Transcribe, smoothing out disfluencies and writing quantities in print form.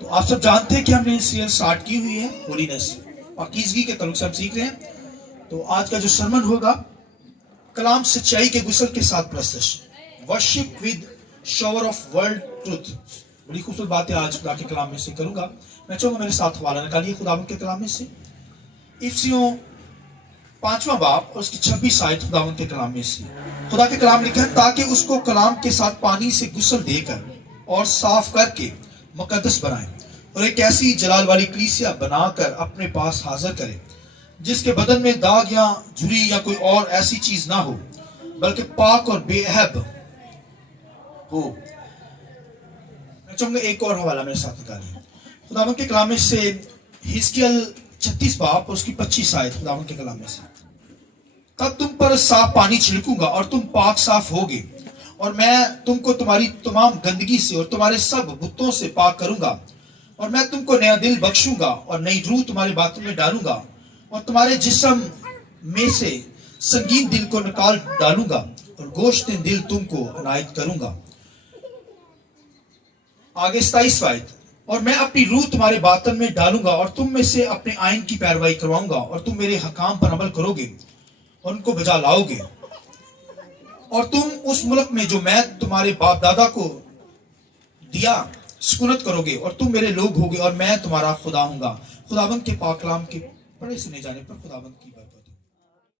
तो आप सब जानते हैं कि हमने सीरीज स्टार्ट की हुई है होलीनेस, पाकीज़गी के तल्लुक से हम सीख रहे हैं। तो आज का जो सरमन होगा, कलाम सच्चाई के गुस्ल के साथ प्रस्तश, worship with shower of world truth. बड़ी खूबसूरत बातें आज खुदा के कलाम में से करूंगा। मैं चाहूंगा मेरे साथ हवाला निकालिए खुदा के कलाम में से, इफ्सियों 5वां बाब और उसकी 26 आयत खुदा के कलाम में से। खुदा के कलाम लिखा है, ताकि उसको कलाम के साथ पानी से गुस्ल देकर और साफ करके मुकद्दस बनाए और एक ऐसी जलाल वाली कलीसिया बनाकर अपने पास हाजिर करे, जिसके बदन में दाग या झुर्री या कोई और ऐसी चीज ना हो, बल्कि पाक और बेअहब हो। मैं चाहूंगा एक और हवाला मेरे साथ निकालिए खुदावंद के कलाम में से, हिजकिय्याह 36 बाब और उसकी 25 आयत खुदावंद के कलाम में से। तब तुम पर साफ पानी छिड़कूंगा और तुम पाक साफ होगे, और मैं तुमको तुम्हारी तमाम गंदगी से और तुम्हारे सब बुतों से पाक करूंगा, और मैं तुमको नया दिल बख्शूंगा और नई रूह तुम्हारी बातों में डालूंगा, और तुम्हारे जिस्म में से संगीन दिल को निकाल डालूंगा और गोश्त दिल तुमको अनायत करूंगा। आगे 27 आयत, और मैं अपनी रूह तुम्हारे बातन में डालूंगा और तुम में से अपने आइन की पैरवाई करवाऊंगा, और तुम मेरे हकाम पर अमल करोगे और उनको बजा लाओगे, और तुम उस मुल्क में जो मैं तुम्हारे बाप दादा को दिया सुकूनत करोगे, और तुम मेरे लोग होगे और मैं तुम्हारा खुदा हूंगा। खुदावंद के पाक कलाम के पढ़े सुने जाने पर खुदावंद की बरकत।